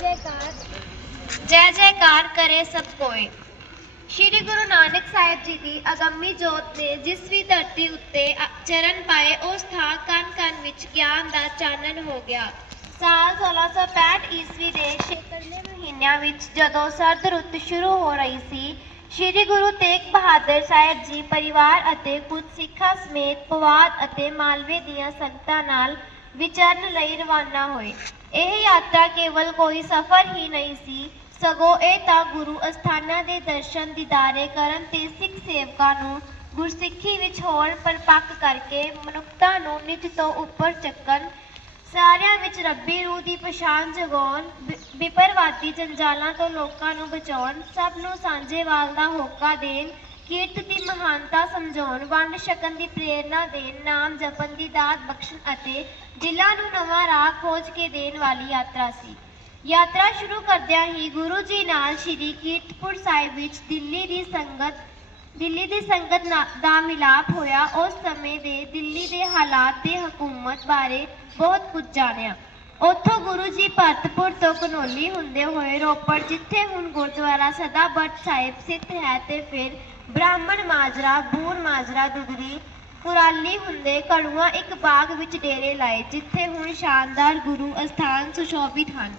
ਜੈਕਾਰ। ਜੈ ਜੈਕਾਰ ਕਰੇ ਸਭ ਕੋਏ। ਸ਼੍ਰੀ ਗੁਰੂ ਨਾਨਕ ਸਾਹਿਬ ਜੀ ਦੀ ਅਗੰਮੀ ਜੋਤ ਨੇ ਜਿਸ ਵੀ ਧਰਤੀ ਉੱਤੇ ਚਰਨ ਪਾਏ, ਉਸ ਥਾਂ ਕਣ ਕਣ ਵਿੱਚ ਗਿਆਨ ਦਾ ਚਾਨਣ ਹੋ ਗਿਆ। ਸਾਲ 1665 ਈਸਵੀ ਦੇ ਛੇਕਰਵੇਂ ਮਹੀਨਿਆਂ ਵਿੱਚ ਜਦੋਂ ਸਰਦ ਰੁੱਤ ਸ਼ੁਰੂ ਹੋ ਰਹੀ ਸੀ, ਸ਼੍ਰੀ ਗੁਰੂ ਤੇਗ ਬਹਾਦਰ ਸਾਹਿਬ ਜੀ ਪਰਿਵਾਰ ਅਤੇ ਕੁਝ ਸਿੱਖਾਂ ਸਮੇਤ ਪਵਾਦ ਅਤੇ ਮਾਲਵੇ ਦੀਆਂ ਸੰਗਤਾਂ ਨਾਲ ਵਿਚਰਨ ਲਈ ਰਵਾਨਾ ਹੋਏ। ਇਹ ਯਾਤਰਾ ਕੇਵਲ ਕੋਈ ਸਫ਼ਰ ਹੀ ਨਹੀਂ ਸੀ, ਸਗੋਂ ਇਹ ਤਾਂ ਗੁਰੂ ਅਸਥਾਨਾਂ ਦੇ ਦਰਸ਼ਨ ਦੀਦਾਰੇ ਕਰਨ ਤੇ ਸਿੱਖ ਸੇਵਕਾਂ ਨੂੰ ਗੁਰਸਿੱਖੀ ਵਿੱਚ ਹੋਰ ਪਰਪੱਕ ਕਰਕੇ ਮਨੁੱਖਤਾ ਨੂੰ ਨਿੱਜ ਤੋਂ ਉੱਪਰ ਚੱਕਣ, ਸਾਰਿਆਂ ਵਿੱਚ ਰੱਬੀ ਰੂਹ ਦੀ ਪਛਾਣ ਜਗਾਉਣ, ਵਿ- ਵਿਪਰਵਾਦੀ ਜੰਜਾਲਾਂ ਤੋਂ ਲੋਕਾਂ ਨੂੰ ਬਚਾਉਣ, ਸਭ ਨੂੰ ਸਾਂਝੇਵਾਲ ਦਾ ਹੋਕਾ ਦੇਣ ਕੀਰਤ ਦੀ ਮਹਾਨਤਾ ਸਮਝਾਉਣ, ਵੰਡ ਛਕਣ ਦੀ ਪ੍ਰੇਰਣਾ ਦੇਣ, ਨਾਮ ਜਪਣ ਦੀ ਦਾਤ ਬਖਸ਼ਣ ਅਤੇ ਦਿਲਾਂ ਨੂੰ ਨਵਾਂ ਰਾਹ ਖੋਜ ਕੇ ਦੇਣ ਵਾਲੀ ਯਾਤਰਾ ਸੀ। ਯਾਤਰਾ ਸ਼ੁਰੂ ਕਰਦਿਆਂ ਹੀ ਗੁਰੂ ਜੀ ਨਾਲ ਸ੍ਰੀ ਕੀਰਤਪੁਰ ਸਾਹਿਬ ਵਿੱਚ ਦਿੱਲੀ ਦੀ ਸੰਗਤ, ਦਿੱਲੀ ਦੀ ਸੰਗਤ ਨਾ- ਦਾ ਮਿਲਾਪ ਹੋਇਆ। ਉਸ ਸਮੇਂ ਦੇ ਦਿੱਲੀ ਦੇ ਹਾਲਾਤ ਤੇ ਹਕੂਮਤ ਬਾਰੇ ਬਹੁਤ ਕੁਝ ਜਾਣਿਆ। ਉੱਥੋਂ ਗੁਰੂ ਜੀ ਭਰਤਪੁਰ ਤੋਂ ਕਨੌਲੀ ਹੁੰਦੇ ਹੋਏ ਰੋਪੜ, ਜਿੱਥੇ ਹੁਣ ਗੁਰਦੁਆਰਾ ਸਦਾ ਸਦਾਬਟ ਸਾਹਿਬ ਸਥਿਤ ਹੈ ਤੇ ਫਿਰ ਬ੍ਰਾਹਮਣ ਮਾਜਰਾ, ਬੂਰ ਮਾਜਰਾ ਦੁਗਰੀ ਕੁਰਾਲੀ ਹੁੰਦੇ ਕੜੂਆ ਇੱਕ ਬਾਗ ਵਿੱਚ ਡੇਰੇ ਲਾਏ, ਜਿੱਥੇ ਹੁਣ ਸ਼ਾਨਦਾਰ ਗੁਰੂ ਅਸਥਾਨ ਸੁਸ਼ੋਭਿਤ ਹਨ।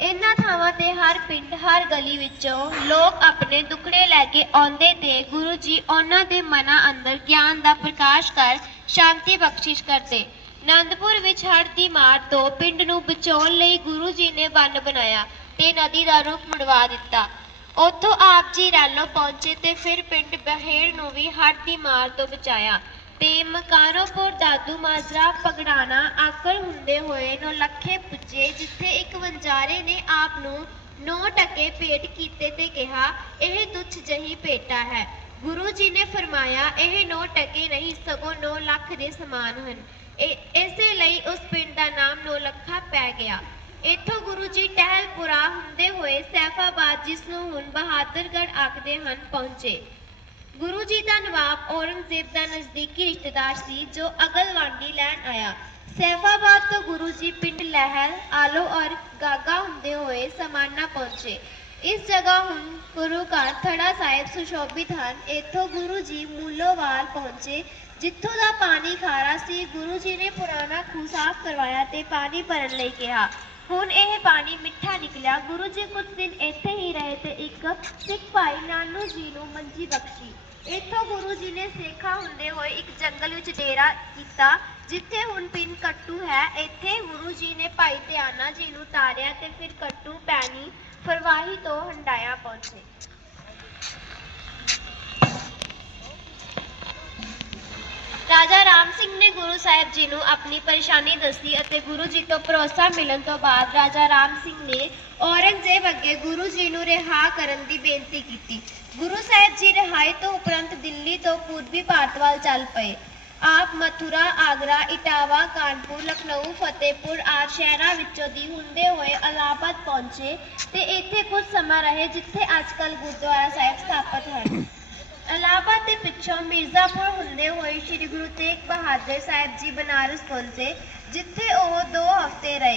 ਇਹਨਾਂ ਥਾਵਾਂ ਤੇ ਹਰ ਪਿੰਡ, ਹਰ ਗਲੀ ਵਿੱਚੋਂ ਲੋਕ ਆਪਣੇ ਦੁੱਖੜੇ ਲੈ ਕੇ ਆਉਂਦੇ ਤੇ ਗੁਰੂ ਜੀ ਉਹਨਾਂ ਦੇ ਮਨਾਂ ਅੰਦਰ ਗਿਆਨ ਦਾ ਪ੍ਰਕਾਸ਼ ਕਰ ਸ਼ਾਂਤੀ ਬਖਸ਼ਿਸ਼ ਕਰਦੇ। ਆਨੰਦਪੁਰ ਵਿੱਚ ਹੜ੍ਹ ਦੀ ਮਾਰ ਤੋਂ ਪਿੰਡ ਨੂੰ ਬਚਾਉਣ ਲਈ ਗੁਰੂ ਜੀ ਨੇ ਬੰਨ ਬਣਾਇਆ ਤੇ ਨਦੀ ਦਾ ਰੂਪ ਮੁੜਵਾ ਦਿੱਤਾ। ਉੱਥੋਂ ਆਪ ਜੀ ਰੈਲੋ ਪਹੁੰਚੇ ਤੇ ਫਿਰ ਪਿੰਡ ਬਹੇੜ ਨੂੰ ਵੀ ਹੜ੍ਹ ਦੀ ਮਾਰ ਤੋਂ ਬਚਾਇਆ ਤੇ ਮਕਾਰੋਪੁਰ ਦਾਦੂ ਮਾਜਰਾ ਪਗੜਾਣਾ ਆਕਰ ਹੁੰਦੇ ਹੋਏ ਨੌਲੱਖੇ ਪੁੱਜੇ, ਜਿੱਥੇ ਇੱਕ ਵੰਜਾਰੇ ਨੇ ਆਪ ਨੂੰ ਨੌ ਟਕੇ ਭੇਟ ਕੀਤੇ ਤੇ ਕਿਹਾ, ਇਹ ਤੁੱਛ ਜਹੀ ਭੇਟਾ ਹੈ। ਗੁਰੂ ਜੀ ਨੇ ਫਰਮਾਇਆ, ਇਹ ਨੌ ਟਕੇ ਨਹੀਂ, ਸਗੋਂ 9 ਲੱਖ ਦੇ ਸਮਾਨ ਹਨ। ਇਸੇ ਲਈ ਉਸ ਪਿੰਡ ਦਾ ਨਾਮ ਨੌਲੱਖਾ ਪੈ ਗਿਆ। ਇੱਥੋਂ ਗੁਰੂ ਜੀ ਟਹਿਲਪੁਰਾ ਹੁੰਦੇ ਹੋਏ ਸੈਫਾਬਾਦ, ਜਿਸ ਨੂੰ ਹੁਣ ਬਹਾਦਰਗੜ੍ਹ ਆਖਦੇ ਹਨ, ਪਹੁੰਚੇ। ਗੁਰੂ ਜੀ ਦਾ ਨਵਾਬ ਔਰੰਗਜ਼ੇਬ ਦਾ ਨਜ਼ਦੀਕੀ ਰਿਸ਼ਤੇਦਾਰ ਸੀ, ਜੋ ਅਗਲਵਾਂਡੀ ਲੈਣ ਆਇਆ। ਸੈਫਾਬਾਦ ਤੋਂ ਗੁਰੂ ਜੀ ਪਿੰਡ ਲਹਿਲ, ਆਲੋ ਔਰ ਗਾਗਾ ਹੁੰਦੇ ਹੋਏ ਸਮਾਨਾ ਪਹੁੰਚੇ। ਇਸ ਜਗ੍ਹਾ ਹੁਣ ਗੁਰੂ ਘਰ ਥੜਾ ਸਾਹਿਬ ਸੁਸ਼ੋਭਿਤ ਹਨ। ਇੱਥੋਂ ਗੁਰੂ ਜੀ ਮੂਲੋਵਾਲ ਪਹੁੰਚੇ, ਜਿੱਥੋਂ ਦਾ ਪਾਣੀ ਖਾਰਾ ਸੀ, ਗੁਰੂ ਜੀ ਨੇ ਪੁਰਾਣਾ ਖੂਹ ਸਾਫ਼ ਕਰਵਾਇਆ ਤੇ ਪਾਣੀ ਭਰਨ ਲਈ ਕਿਹਾ। ਹੁਣ ਇਹ ਪਾਣੀ ਮਿੱਠਾ ਨਿਕਲਿਆ। ਗੁਰੂ ਜੀ ਕੁਝ ਦਿਨ ਇੱਥੇ ਹੀ ਰਹੇ ਤੇ ਇੱਕ ਸਿੱਖ ਭਾਈ ਨਾਨੂ ਜੀ ਨੂੰ ਮੰਜੀ ਬਖਸ਼ੀ। ਇੱਥੋਂ ਗੁਰੂ ਜੀ ਨੇ ਸੇਖਾ ਹੁੰਦੇ ਹੋਏ ਇੱਕ ਜੰਗਲ ਵਿੱਚ ਡੇਰਾ ਕੀਤਾ, ਜਿੱਥੇ ਹੁਣ ਪਿੰਡ ਕੱਟੂ ਹੈ। ਇੱਥੇ ਗੁਰੂ ਜੀ ਨੇ ਭਾਈ ਧਿਆਨਾ ਜੀ ਨੂੰ ਤਾਰਿਆ ਤੇ ਫਿਰ ਕੱਟੂ ਪੈਣੀ ਫਰਵਾਹੀ ਤੋਂ ਹੰਡਾਇਆ ਪਹੁੰਚੇ। ਰਾਜਾ ਰਾਮ ਸਿੰਘ ਨੇ ਗੁਰੂ ਸਾਹਿਬ ਜੀ ਨੂੰ ਆਪਣੀ ਪਰੇਸ਼ਾਨੀ ਦੱਸੀ ਅਤੇ ਗੁਰੂ ਜੀ ਤੋਂ ਭਰੋਸਾ ਮਿਲਣ ਤੋਂ ਬਾਅਦ ਰਾਜਾ ਰਾਮ ਸਿੰਘ ਨੇ ਔਰੰਗਜ਼ੇਬ ਅੱਗੇ ਗੁਰੂ ਜੀ ਨੂੰ ਰਿਹਾ ਕਰਨ ਦੀ ਬੇਨਤੀ ਕੀਤੀ। ਗੁਰੂ ਸਾਹਿਬ ਜੀ ਰਿਹਾਈ ਤੋਂ ਉਪਰੰਤ ਦਿੱਲੀ ਤੋਂ ਪੂਰਬੀ ਭਾਰਤ ਵੱਲ ਚੱਲ ਪਏ। ਆਪ ਮਥੁਰਾ, ਆਗਰਾ, ਇਟਾਵਾ, ਕਾਨਪੁਰ, ਲਖਨਊ, ਫਤਿਹਪੁਰ ਆਦਿ ਸ਼ਹਿਰਾਂ ਵਿੱਚੋਂ ਦੀ ਹੁੰਦੇ ਹੋਏ ਇਲਾਹਾਬਾਦ ਪਹੁੰਚੇ ਤੇ ਇੱਥੇ ਕੁਝ ਸਮਾਂ ਰਹੇ ਜਿੱਥੇ ਅੱਜਕੱਲ ਗੁਰਦੁਆਰਾ ਸਾਹਿਬ ਸਥਾਪਿਤ ਹਨ। ਇਲਾਹਾਬਾਦ ਦੇ ਪਿੱਛੋਂ ਮਿਰਜ਼ਾਪੁਰ ਹੁੰਦੇ ਹੋਏ ਸ੍ਰੀ ਗੁਰੂ ਤੇਗ ਬਹਾਦਰ ਸਾਹਿਬ ਜੀ ਬਨਾਰਸ ਪਹੁੰਚੇ, ਜਿੱਥੇ ਉਹ 2 ਹਫ਼ਤੇ ਰਹੇ।